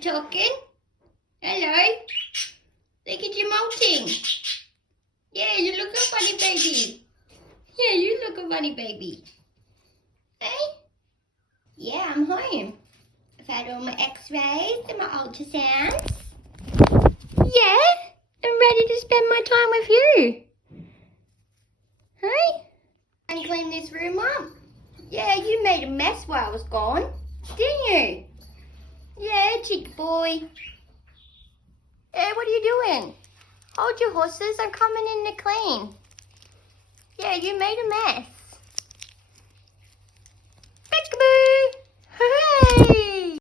you talking? Hello? Look at you molting. Yeah, you look a funny baby. Yeah, you look a funny baby. Hey? Yeah, I'm home. I've had all my x-rays and my ultrasounds. Yeah, I'm ready to spend my time with you. Hey? And clean this room up. Yeah, you made a mess while I was gone, didn't you? Yeah, cheeky boy. Yeah, what are you doing? Hold your horses, I'm coming in to clean. Yeah, you made a mess. Peekaboo! Hooray!